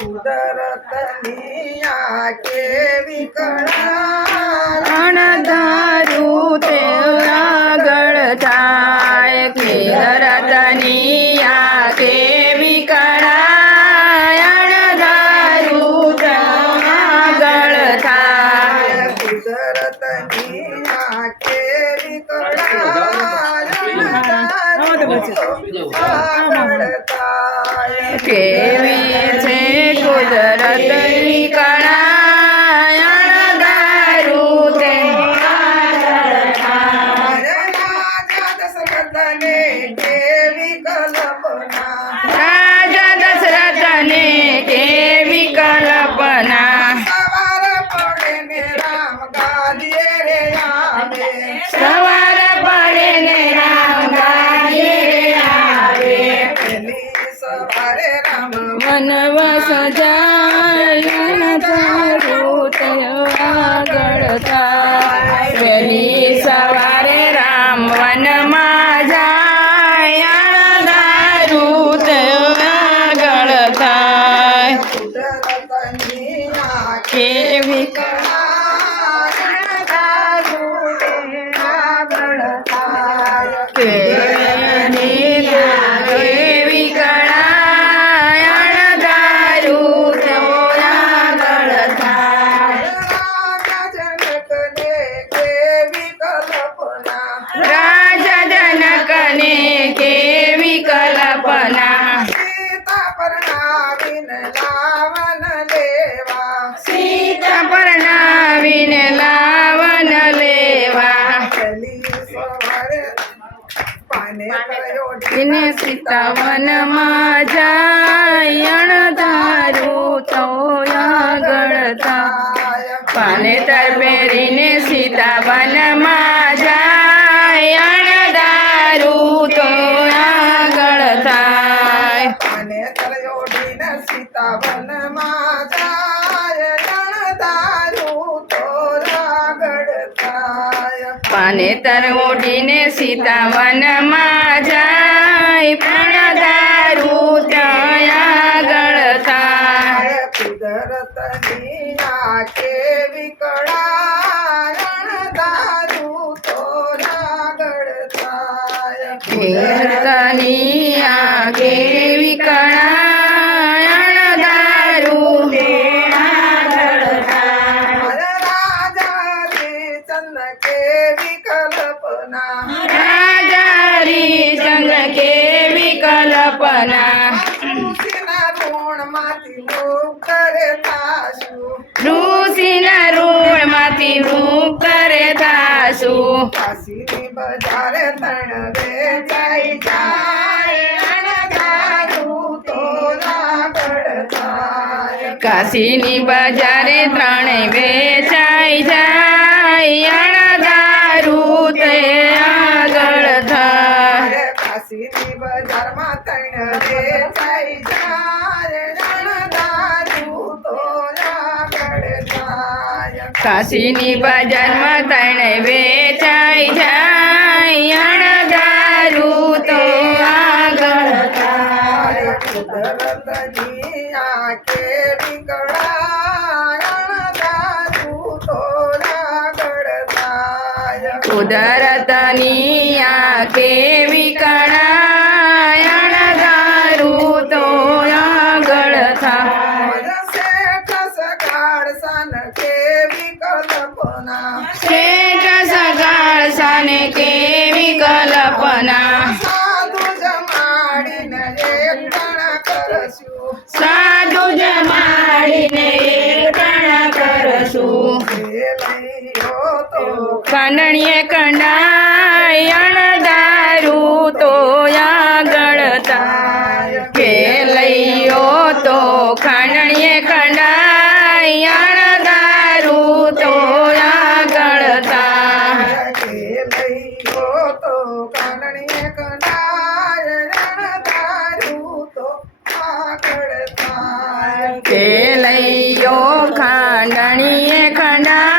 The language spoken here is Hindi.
કુદરતની આ કેવી કળા અણધારું તે આગળ થાય કે રતની આ કેવી કળા અણધારું તે આગળ થાય કુદરતની આ કેવી કળા આગળ થાય. કેવી ने केवी कल्पना राजा दशरथ ने केवी कल्पना सवार पड़े ने राम गादिए रे आवे। सवार ने राम गादिए रे राम। मनवा सजाया तारो तय। सवार કેવી કળા કે એને સીતાવનમાં જાયણ ધારું તો આગળતા પાને તર પહેરીને સીતાવનમાં જાયણ ધારું તો આગળ થાય સીતાવનમાં અને તરવોટીને સીતા વનમાં જાય પણ દારૂ ત્યાં ગળતા થાય. કુદરતની નાખે વિકળારણ દારૂ તો આગળ થાય કુદરતની આપના ઋષિના ઋણમાંથી હું કરે થાશું કાશીની બજારે તણ વેચાઈ જાય કાશીની બજારે ત્રણે વેચાઈ જાય અણદારું તે કાશીની બજારમાં ત્રણેય વેચાઈ જાય અણધારું તો આગળ થાય કુદરતની આ કેવી કળા અણધારું તો લાગડ થાય કુદરતની આ કેવી કળા કાંડણીએ કંડાયણ દારૂ તો આગળ કે લઈયો તો ખાંડણીએ કંડાયણ દારૂ તો આગળ કે લઈયો તો કાંડણીએ કંડાયણ દારૂ તો આગળ કે લઈયો ખાંડણીએ ખંડા